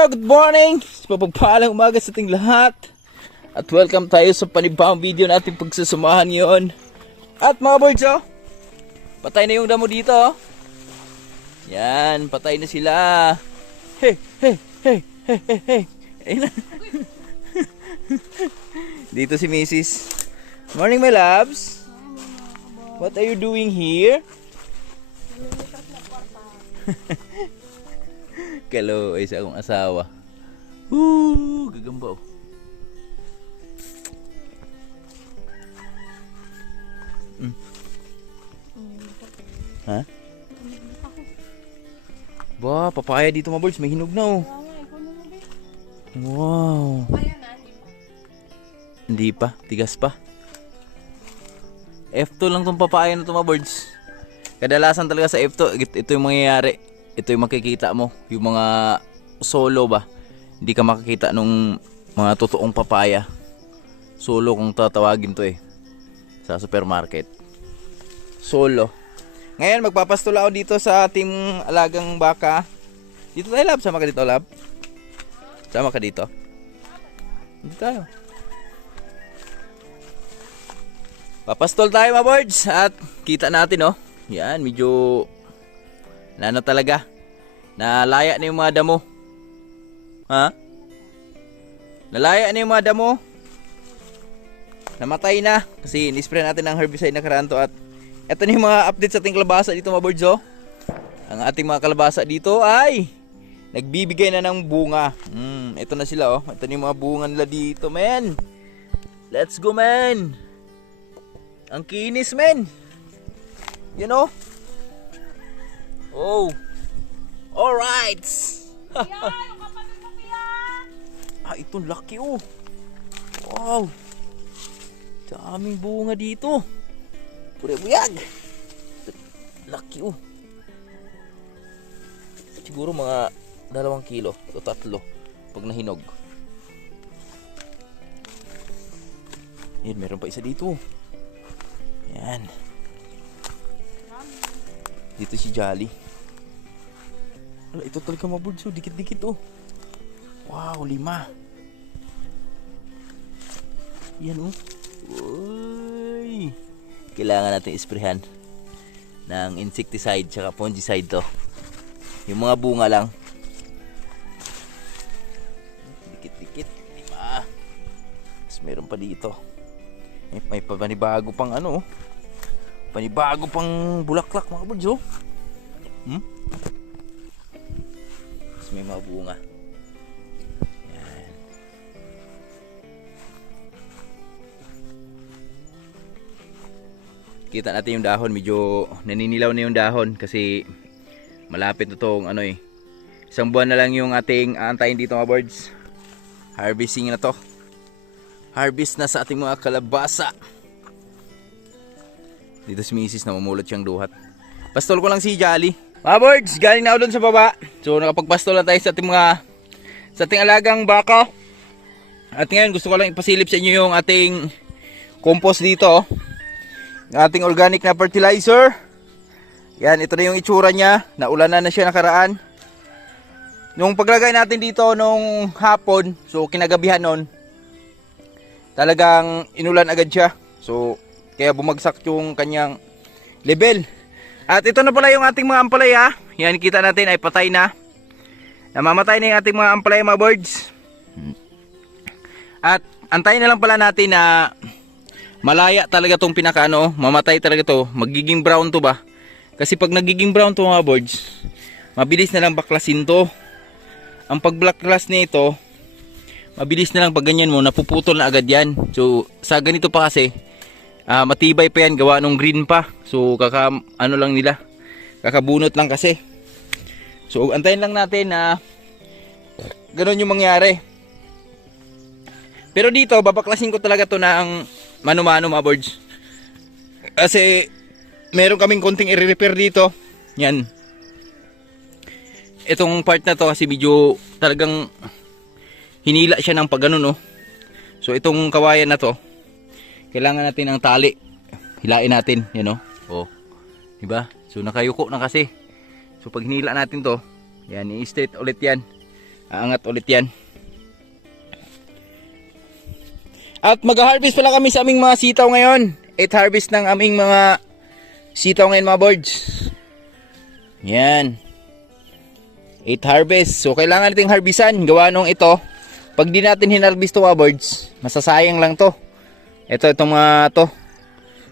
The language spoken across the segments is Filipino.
Yo, good morning! Mapagpalang umaga sa ating lahat. At welcome tayo sa panibang video natin pagsasamahan ngayon. At mga birds, oh, patay na yung damo dito. Oh. Yan, patay na sila. Hey, hey, hey, hey, hey, hey. Ayun na. Dito si Mrs. Morning, my loves. What are you doing here? Kalo ay sa akong asawa. Gagamba oh. Ha? Ba, papaya dito mga birds, may hinog na oh. Wow. Hindi pa, tigas pa. F2 lang tong papaya na to mga birds. Kadalasan talaga sa F2, ito yung mangyayari. Ito yung makikita mo, yung mga solo ba. Hindi ka makikita nung mga totoong papaya. Solo kung tatawagin to eh. Sa supermarket. Solo. Ngayon magpapastol ako dito sa ating alagang baka. Dito tayo, Lab. Sama ka dito, Lab. Sama ka dito. Dito tayo. Papastol tayo mga birds. At kita natin oh. Yan, medyo ano talaga. Nalaya na yung mga damo. Ha? Nalaya na yung mga damo. Namatay na. Kasi nispray natin ng herbicide na karanto. At ito na yung mga update sa ating kalabasa dito mga birds oh. Ang ating mga kalabasa dito ay nagbibigay na ng bunga. Ito na sila oh. Ito na yung mga bunga nila dito men. Let's go men. Ang kinis men. You know? Oh. Alright. Ito laki oh. Wow. Daming bunga dito. Pure-buyag. Laki oh. Siguro mga 2 kilo o 3 pag nahinog. Yan, meron pa isa dito. Yan. Dito si Jolly. Wala, ito talaga mga birds oh. Dikit-dikit oh. Wow, 5. Yan oh. Uy. Kailangan natin isprehan ng insecticide tsaka fungicide to. Yung mga bunga lang. Dikit-dikit. 5. Mas meron pa dito. May panibago pang ano oh. Panibago pang bulaklak mga birds oh. Mas may mga bunga. Yan. Kita natin yung dahon, medyo naninilaw na yung dahon kasi malapit na itong ano eh. 1 buwan na lang yung ating aantayin dito mga birds. Harvesting na to. Harvest na sa ating mga kalabasa. Dito si Mrs. na mamulot siyang duhat. Pastol ko lang si Jolly. Mga birds, galing na ako doon sa baba. So nakapagpastol na tayo sa ating alagang baka. At ngayon gusto ko lang ipasilip sa inyo yung ating compost dito. Yung ating organic na fertilizer. Yan, ito na yung itsura niya. Naulanan na siya nakaraan. Nung paglagay natin dito nung hapon, so kinagabihan nun, talagang inulan agad siya. So kaya bumagsak yung kanyang level. At ito na pala yung ating mga ampalaya. Yan, kita natin ay patay na. Namamatay na yung ating mga ampalaya mga birds. At antayin na lang pala natin na malaya talaga tong pinakaano. Mamatay talaga to. Magiging brown to ba? Kasi pag nagiging brown to mga birds, mabilis na lang baklasin to. Ang pag-blackgrass nito, mabilis na lang pag ganyan mo, napuputol na agad yan. So sa ganito pa kasi, matibay pa yan, gawa nung green pa. So ano lang nila, kakabunot lang kasi. So antayin lang natin na ganoon yung mangyari. Pero dito babaklasin ko talaga to ng mano-mano mga birds. Kasi meron kaming konting i-repair dito. Yan. Itong part na to kasi medyo talagang hinila siya ng pagganon oh. So itong kawayan na to, kailangan natin ng tali. Hilain natin, yan oh. Oh. Diba? So nakayuko na kasi. So pag hinila natin to, yan, i-straight ulit yan. Aangat ulit yan. At mag-harvest pala kami sa aming mga sitaw ngayon. 8 harvest ng aming mga sitaw ngayon mga boards. Yan. 8 harvest. So kailangan nating harvestan. Gawa nung ito. Pag di natin hinarvest to mga boards, masasayang lang to. Itong mga to.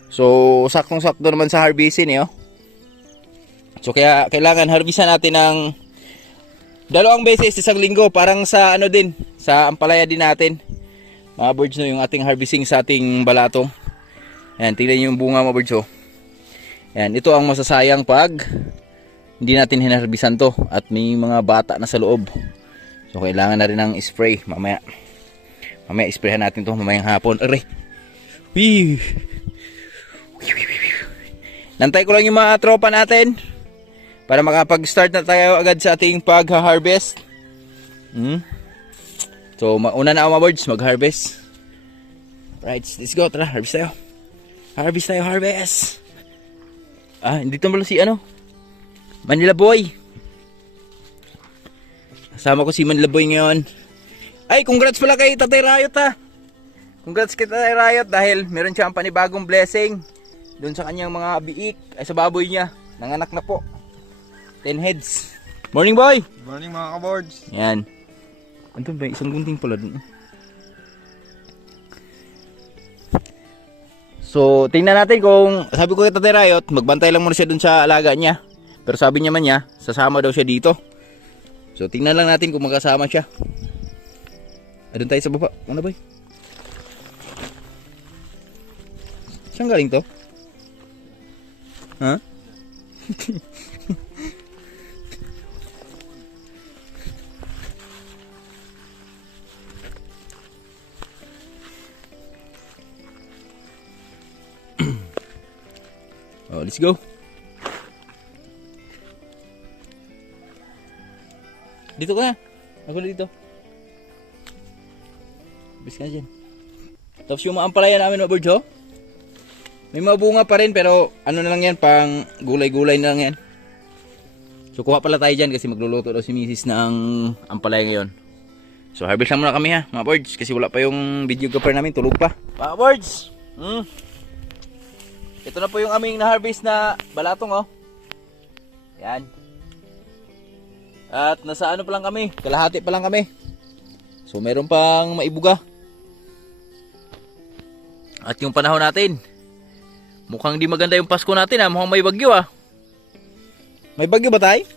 So saktong-sakto naman sa harvestin eh. Oh. So kaya kailangan harvestan natin ng 2 beses isang linggo. Parang sa ano din. Sa ampalaya din natin. Mga birds no, yung ating harvesting sa ating balatong. Ayan, tingnan yung bunga mga birds oh. Ayan, ito ang masasayang pag hindi natin hinarbisan to at may mga bata na sa loob. So kailangan na rin ng spray mamaya. Mamaya sprayhan natin to mamayang hapon. Aray. Wee. Nantay ko lang yung mga tropa natin para makapag-start na tayo agad sa ating pag-harvest. So, una na ako mga birds, mag-harvest. Right, let's go. Tara, harvest tayo. Harvest tayo, harvest. Hindi pala si ano? Manila Boy. Kasama ko si Manila Boy ngayon. Ay, congrats pala kay Tatay Rayot ha. Congrats kay Tatay Rayot dahil meron siyang panibagong blessing. Doon sa kanyang mga biik, ay sa baboy niya. Nanganak na po. 10 heads. Morning boy! Morning mga kaboards. Yan. Ano ba? Isang gunting pala dun. So, tingnan natin kung, sabi ko kay Tatay Rayot, magbantay lang muna siya dun sa alaga niya. Pero sabi niya man niya, sasama daw siya dito. So, tingnan lang natin kung magkasama siya. Doon tayo sa baba. Ano ba? Saan galing to? Ha? Oh, let's go. Dito ka na. Ako na dito. Bis ka na dyan. Tapos yung mga ampalaya namin mga birds, oh. May mga bunga pa rin pero ano na lang yan, pang gulay-gulay na lang yan. So kuha pala tayo dyan kasi magluluto daw si Mrs. ng ampalaya ngayon. So harvest lang muna kami ha mga birds kasi wala pa yung videographer namin, tulog pa. Mga birds! Ito na po yung aming na-harvest na balatong oh. Yan. At nasa ano pa lang kami, kalahati pa lang kami. So meron pang maibuga. At yung panahon natin, mukhang di maganda yung Pasko natin ha, mukhang may bagyo ah. May bagyo ba tayo?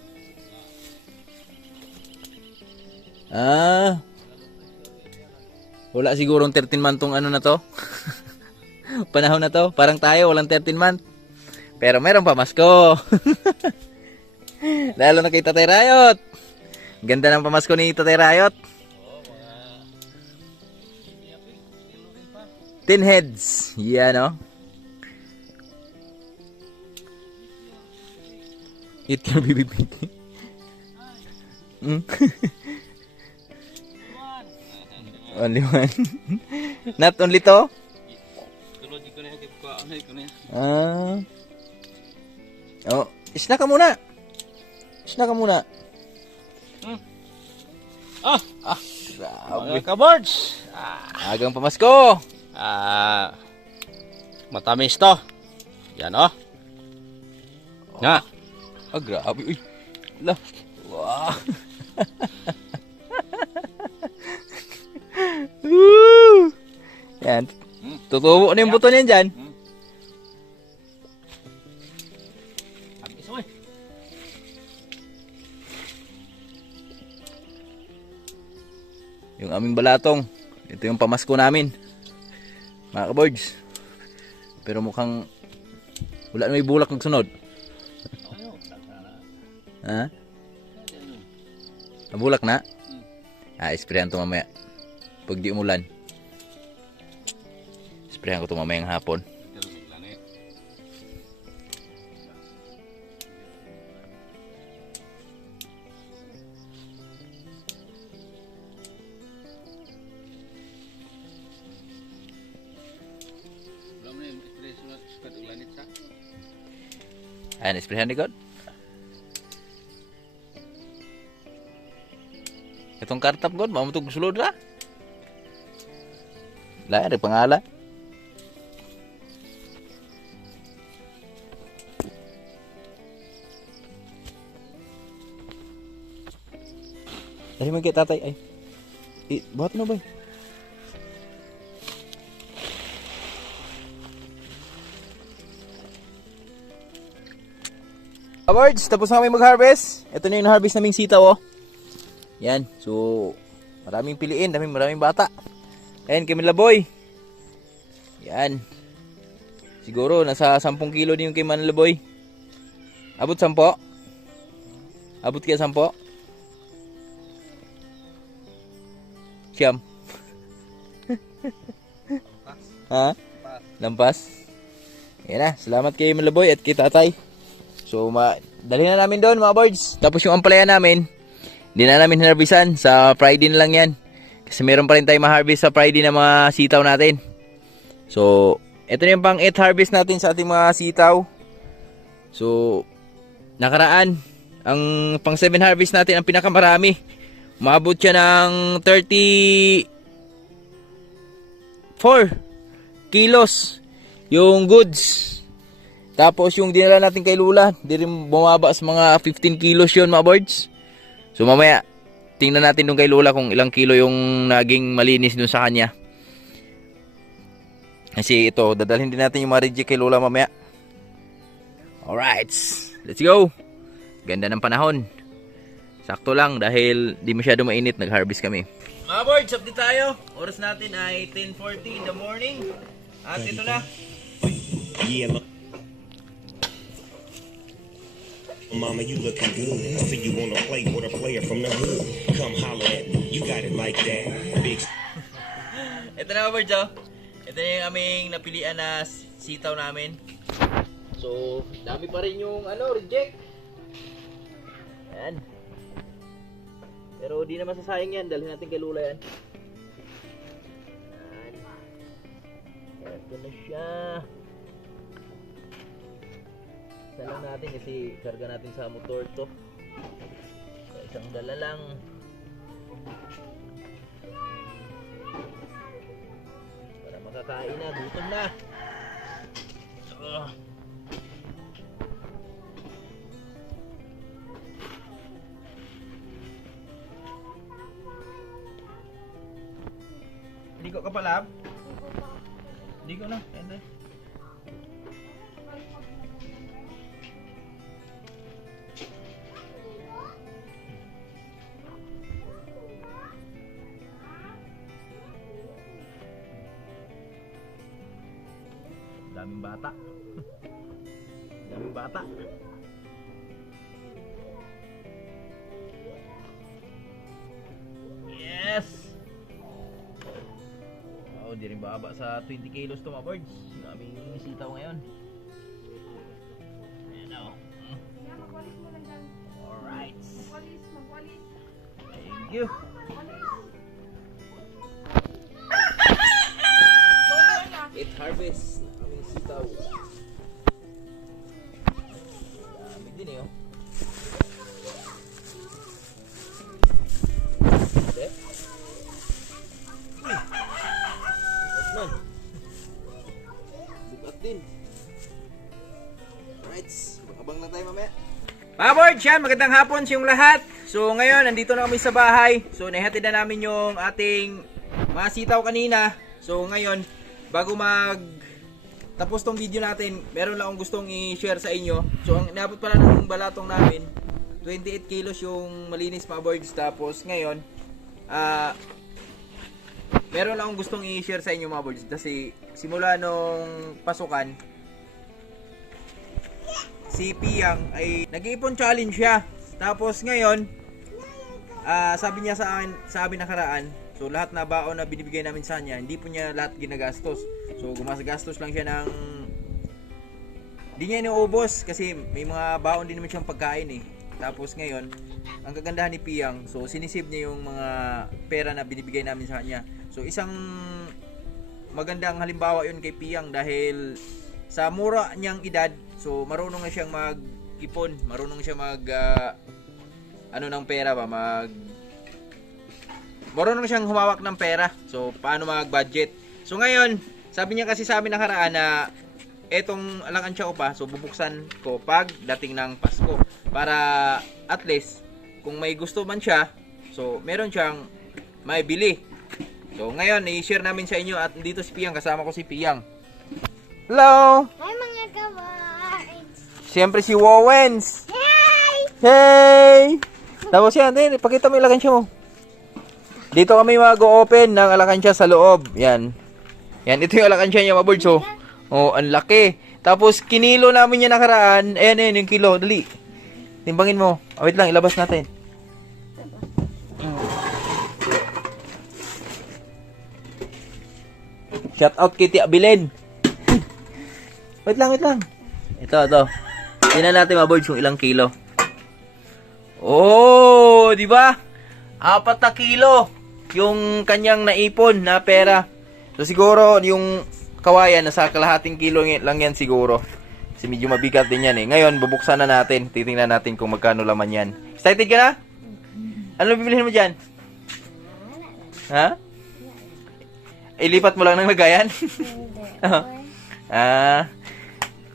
Wala sigurong 13 month tong ano na to. Panahon na to, parang tayo walang 13 month. Pero meron pa Pasko. Lalo na kay Tatay Rayot. Ganda ng pamasko ni Tatay Rayot. 10 heads. Yan o. It can be repeated. Only one. Not only to? Oh, isna ka muna. Isna ka muna. Mga kaboards. Agang pamasko. Matamis to. Yan oh. Nga. Grabe. Uy. Lah. Wow. Yan. Tutubo na yung buto niyan dyan. Yung aming balatong. Ito yung pamasko namin. Mga kaboards. Pero mukhang wala na may bulak ng sunod. Ha? Nabulak na? Isprayan ito mamaya. Pag di umulan. Isprayan ko ito mamayang hapon. Ayan, isprayan ni God. Itong kartap god, mamutog sulod ra. Lain, pangalan. Dari man kay tatay ay. Buhat na ba? Awards, tapos na kami mag-harvest. Ito na yung harvest naming sitaw, oh. Yan, so maraming piliin, maraming bata. Ayan, kay Manlaboy. Yan. Siguro nasa 10 kilo din yung kay Manlaboy. Abot 10? Abot kaya 10? Siyam. Ha? Lampas? Yan na, salamat kay Manlaboy at kay tatay. So, dali na namin doon mga boards. Tapos yung ampalaya namin, hindi na namin hinarbisan. Sa Friday na lang yan. Kasi meron pa rin tayo ma-harvest sa Friday na mga sitaw natin. So, ito na yung pang 8 harvest natin sa ating mga sitaw. So, nakaraan, ang pang 7 harvest natin ang pinakamarami. Umabot siya ng 34 kilos yung goods. Tapos yung dinala natin kay Lula, di rin bumaba sa mga 15 kilos yun mga boards. So mamaya, tingnan natin dun kay Lula kung ilang kilo yung naging malinis dun sa kanya. Kasi ito, dadalhin din natin yung mga reject kay Lula mamaya. Alright, let's go. Ganda ng panahon. Sakto lang dahil di masyado mainit, nag-harvest kami. Mga boards, update tayo. Oras natin ay 10:40 in the morning. At ito na. Yeah, look. Mama, you looking good. I see you wanna play with a player from the hood. Come holler at me. You got it like that. Big. Ito na mga boards, oh. Ito na yung aming napilian na sitaw namin. So, dami pa rin yung reject. Ayan. Pero di naman sasayang yan. Dalhin natin kay Lula yan. Ayan. Ito na siya. Isa lang natin kasi karga natin sa motor to. So, isang dala lang. Para makakain na. Gutom na. Ligo ka pa, Lab? Ligo na. Ende. Daming bata. Daming bata. Yes! Oh, di rin baba sa 20 kilos to mga boards. Yung aming sitaw ngayon. Ayan o. Alright. Thank you. It harvest aming sitaw. Dami din eh, oh. Okay. Man. Bukat din. Alright. Abang na tayo mamaya. Mga boards, yan. Magandang hapon sa yung lahat. So ngayon, nandito na kami sa bahay. So nahatid na namin yung ating mga sitaw kanina. So ngayon, bago tapos tong video natin, meron lang akong gustong i-share sa inyo. So ang inabot pala ng balatong namin, 28 kilos yung malinis mga boards. Tapos ngayon, meron lang akong gustong i-share sa inyo mga boards. Kasi simula nung pasukan, si Piyang ay nag-iipon challenge siya. Tapos ngayon, sabi niya sa akin, sa amin nakaraan, so lahat na baon na binibigay namin sa kanya, hindi po niya lahat ginagastos. So gumagastos lang siya ng, hindi niya inuubos kasi may mga baon din naman siyang pagkain eh. Tapos ngayon, ang kagandahan ni Piyang, so sinisave niya yung mga pera na binibigay namin sa kanya. So isang magandang halimbawa yun kay Piyang dahil sa mura niyang edad, so marunong na siyang mag-ipon, marunong siya ng pera ba, marunong siyang humawak ng pera. So, paano mag-budget. So, ngayon, sabi niya kasi sa amin nakaraan na etong alakansya ko pa, so bubuksan ko pag dating ng Pasko. Para at least, kung may gusto man siya, so meron siyang maibili. So, ngayon, i-share namin sa inyo at dito si Piyang, kasama ko si Piyang. Hello! Hi mga kawards! Siyempre si Wowens! Hey! Hey! Tapos yan, ipakita mo yung alakansya mo. Dito kami mag-open ng alakansya sa loob. Yan. Yan, ito yung alakansya niya, maboards, oh. Oh, ang laki. Tapos, kinilo namin yan nakaraan. Ayan, yung kilo. Dali. Timbangin mo. Oh, wait lang, ilabas natin. Shout out kay Tia Bilen. Wait lang, wait lang. Ito. Tingnan natin, maboards, yung ilang kilo. Oh, di ba? 4 na kilo yung kanyang naipon na pera. So siguro yung kawayan nasa kalahating kilo lang yan siguro. Kasi medyo mabigat din yan eh. Ngayon, bubuksan na natin. Titingnan natin kung magkano laman yan. Excited ka na? Ano bibilihin mo dyan? Ha? Ilipat mo lang ng lagayan?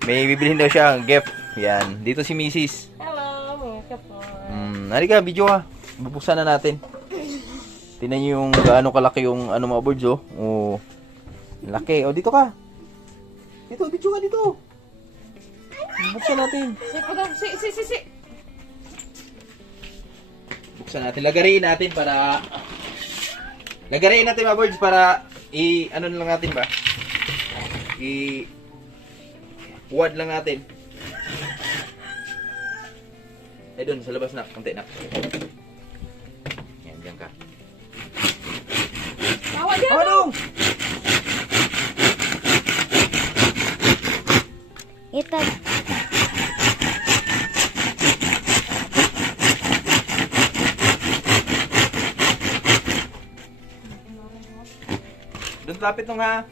May bibilihin daw siya ang gift. Yan. Dito si Mrs. Hello mga kawards! Halika, video ka. Bubuksan na natin. Tingnan niyo yung gaano kalaki yung ano mga birds, oh. Oh. Laki. Oh, dito ka. Dito, video ka dito. Buksan natin. Si! Buksan natin. Lagariin natin para... Lagariin natin mga birds para ano na lang natin ba? Wad lang natin. Ay, doon. Sa labas na. Konti na. Yan, diyan ka. Ano? Ito. Doon lapit nung ha.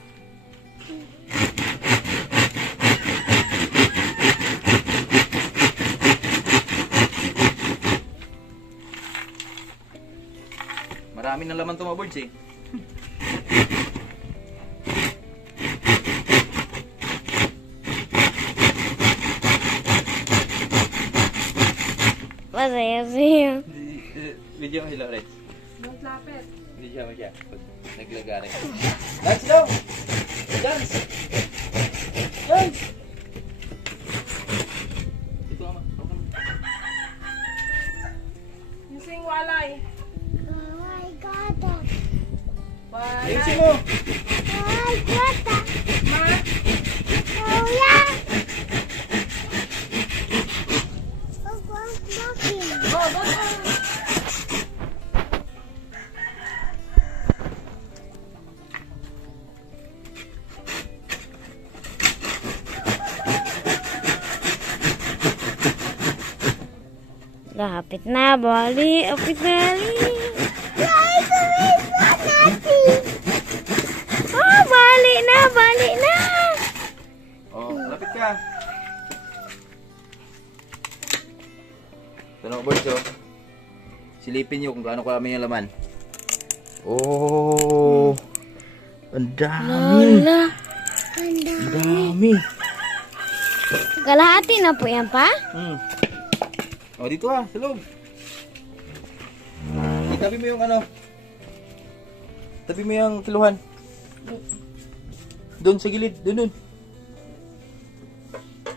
Marami na laman to mga birds eh. Masaya. Video mo sila, Rex. Don't lapit. Video mo siya. Naglagari. Dance daw! Dance! Dance! Ito ama. Sing walay. Oh my God! Ayusin mo! Oh my God! Ma, Oh yeah! Oh, what's knocking? oh, doon. Lapit na, bali. Lapit na, Oh, bali na, bali na. Oh, lapit ka. Ito na boys, oh. Silipin nyo kung gaano karami yung laman. Oh, ang dami. Wala. Ang dami. Kalahati na po yan pa? Oh, dito ha, sa loob. Itabi mo yung ano. Tabi mo yung kiluhan. Doon sa gilid, doon.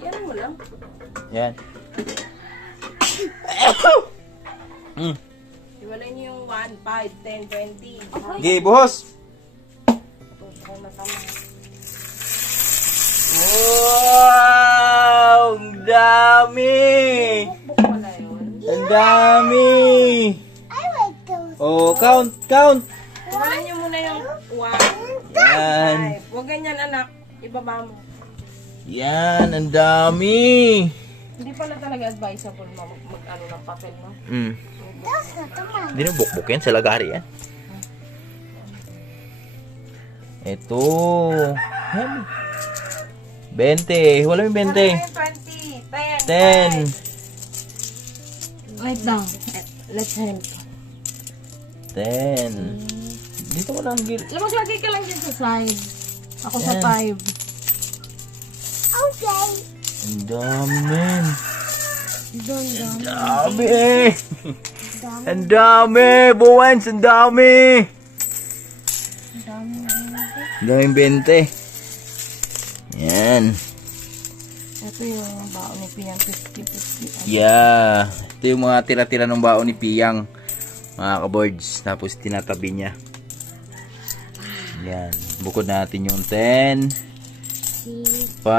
Yan mo lang. Yan. Iwalay niyo yung 1, 5, 10, 20. Okay, buhos. Ito na tama. Wow! Ang dami! Buk mo na yun. Ang dami! I like those. Oh, count! Iwalay niyo muna yung 1, Yan. 5. Huwag ganyan anak. Ibaba mo. Yan, ang dami! Hindi pala talaga advisable mag-ano ng papel, no? Those are the ones. Hindi na bukbuk yan, sa lagari yan. Ito. Yan. 20. Wala yung 20. 20, 10, 10. Wait down. Let's help. 10. Dito ko lang Maglagay ka lang dyan sa side. Ako sa Yan. 5. Okay. Ang dami, men. Dong, dong. Dami. Ang dami, Bowens. Ang dami. Ang daming 20. Yan. Ito yung baon ni Piyang 50-50. Yeah. Ito yung mga tira-tira ng baon ni Piyang. Mga kaboards. Tapos tinatabi niya. Yan. Bukod natin yung 10. 5.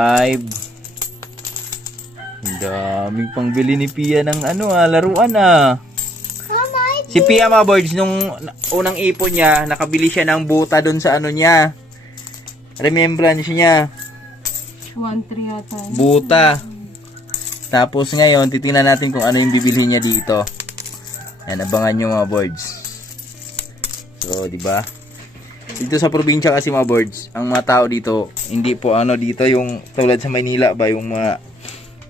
Ang daming pangbili ni Pia ng laruan Mama, Si Pia mga boards, nung unang ipon niya, nakabili siya ng buta doon sa niya. Remembrance niya. 1-3 yata. Buta. Tapos ngayon, titingnan natin kung ano yung bibilhin niya dito. Yan, abangan nyo mga boards. So, di ba? Dito sa probinsya kasi mga boards, ang mga tao dito, hindi po dito yung tulad sa Maynila ba, yung mga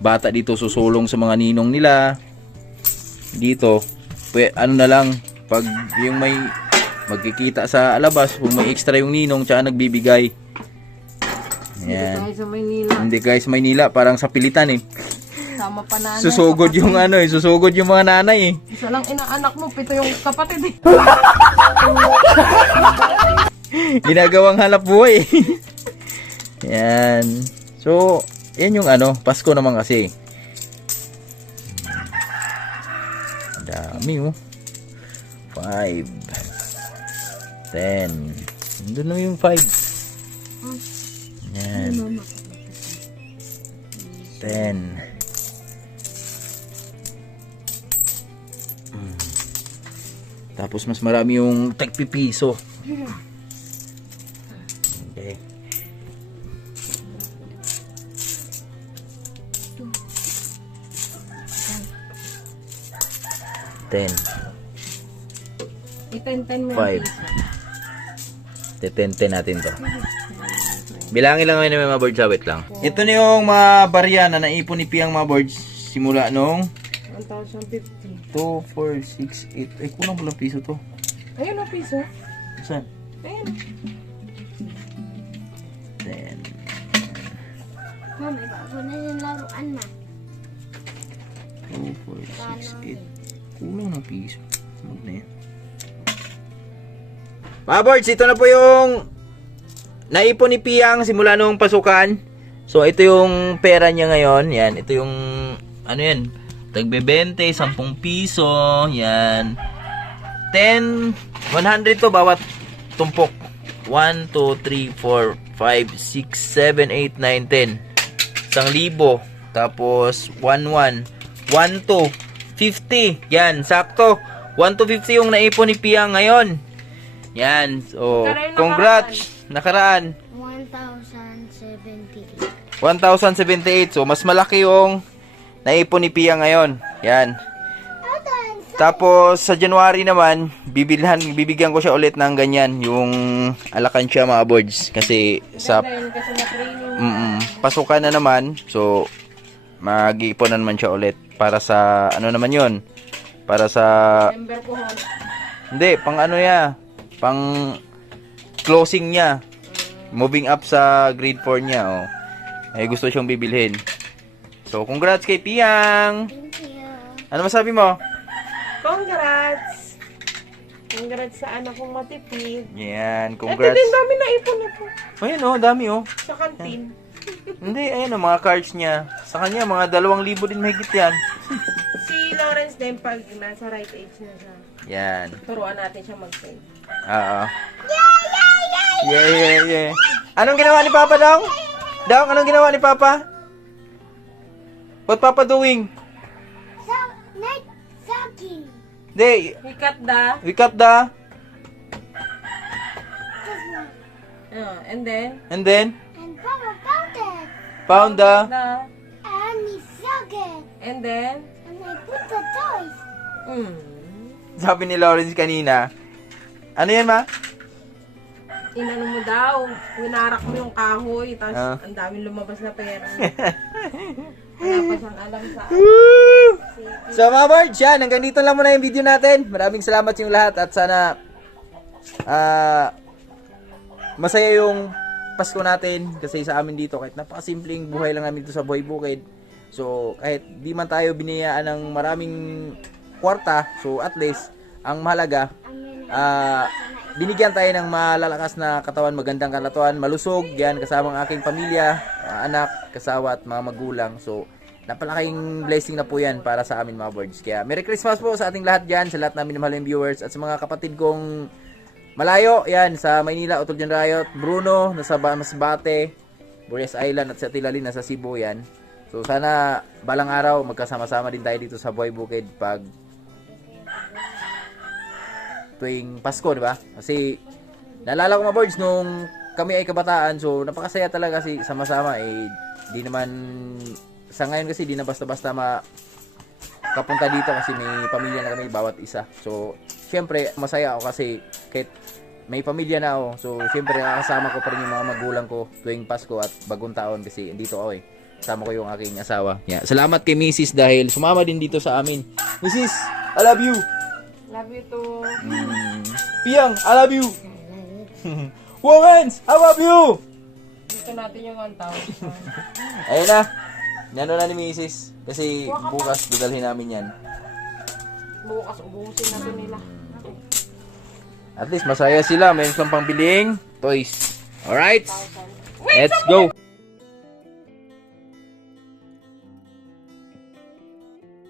bata dito susulong sa mga ninong nila. Dito, na lang, pag yung may magkikita sa labas, kung may extra yung ninong, tsaka nagbibigay. Yan. Tayo sa Maynila. Hindi guys, Maynila, parang sa pilitan eh. Sama pa na. Susugod yung susugod yung mga nanay eh. Isa lang inaanak mo, 7 yung kapatid eh. Ginagawang halap buhay. Yan. So, yan yung Pasko naman kasi. Dami 5. 10. Doon lang yung 5. Yan. 10. Tapos mas marami yung tagpipiso. Okay. Ten. I-10-10 mo. 5. Te-10 natin to. Bilangin lang ngayon mga boards, wait lang. Ito na yung mga barya na naipon ni Piyang mga boards simula nung 1,050. 2, 4, 6, 8. Ay, kulang pala piso to. Ayun ang piso. Saan? Ayun. 10. Mama, bago na yung laruan, ma. 2, 4, 6, 8. Kulang ng piso. Mag na yan. Mga boards, ito na po yung naipon ni Piyang simula nung pasukan. So, ito yung pera niya ngayon. Yan, ito yung yan? Tagbe-20, 10 piso. Yan. 10, 100 to bawat tumpok. 1, 2, 3, 4, 5, 6, 7, 8, 9, 10. 1,000. Tapos, 1, 1. 1, 2. 50. Yan, sakto. 1 to 50 yung naipon ni Piyang ngayon. Yan. So, congrats. Nakaraan. 1,078. 1,078. So, mas malaki yung naipon ni Pia ngayon. Yan. Tapos, sa January naman, bibigyan ko siya ulit ng ganyan. Yung alakansya mga boards. Kasi, sa Ayun kasi na training. pasukan na naman. So, mag-iipon na naman siya ulit. Para sa, naman yon? Para sa, Member ko ha. hindi, pang pang closing niya. Moving up sa grade 4 niya, oh. Ay gusto siyang bibilhin. So, congrats kay Piyang. Thank you. Ano masabi mo? Congrats! Congrats sa anak kong matipid. Yan, Ito congrats. din dami na ipon na po. Ayun, oh, dami, oh. Sa kantin. Hindi, ayun, oh, mga cards niya. Sa kanya, mga 2,000 din mahigit yan. Si Lawrence din pag nasa right age na siya. Yan. Turuan natin siya mag-save. Oo. Yeah. Anong ginawa ni Papa, Dong? Dong, anong ginawa ni Papa? What Papa doing? Night sucking. Hindi, Hikat da. we cut the, And then? and then, And Papa found it. found the, Da. And he sucked it. And then? And I put the toys. sabi ni Lawrence kanina, ano yan, ma? Inano mo daw. Winarak mo yung kahoy. Tapos Ah. ang daming lumabas na pera. Wala pa siyang alam sa So mga birds, yan, hanggang dito lang muna yung video natin. Maraming salamat yung lahat at sana masaya yung Pasko natin kasi sa amin dito kahit napakasimpleng buhay lang namin dito sa Buhay Bukid. So kahit di man tayo biniyayaan ng maraming kwarta, so at least ang mahalaga binigyan tayo ng malalakas na katawan, magandang kalatuan, malusog, yan kasama ang aking pamilya, anak, kasawa at mga magulang. So napalaking blessing na po yan para sa amin mga birds. Kaya Merry Christmas po sa ating lahat dyan, sa lahat namin na mahaling viewers at sa mga kapatid kong malayo, yan, sa Maynila, Utol Riot, Bruno, nasa Masbate, Bures Island at sa Tilalin, nasa Cebu, yan. So, sana balang araw, magkasama-sama din tayo dito sa Buhay Bukid pag tuwing Pasko, di ba? Kasi, naalala ko mga birds, nung kami ay kabataan, so, napakasaya talaga kasi sama-sama, di naman, sa ngayon kasi, di na basta-basta kapunta dito kasi may pamilya na kami, bawat isa. So, syempre, masaya ako kasi kahit may pamilya na ako. So, syempre, nakakasama ko pa rin yung mga magulang ko tuwing Pasko at bagong taon kasi dito ako eh. Kasama ko yung aking asawa. Yeah. Salamat kay Mrs. dahil sumama din dito sa amin. Mrs. I love you. love you too. Piang, I love you. Women's, I love you. Dito natin yung 1,000. Ayun na. Nano na ni Mrs. Kasi bukas dadalhin namin yan. Bukas ubusin natin nila. At least masaya sila. Mayroon silang pangbiling toys. Alright? Let's go!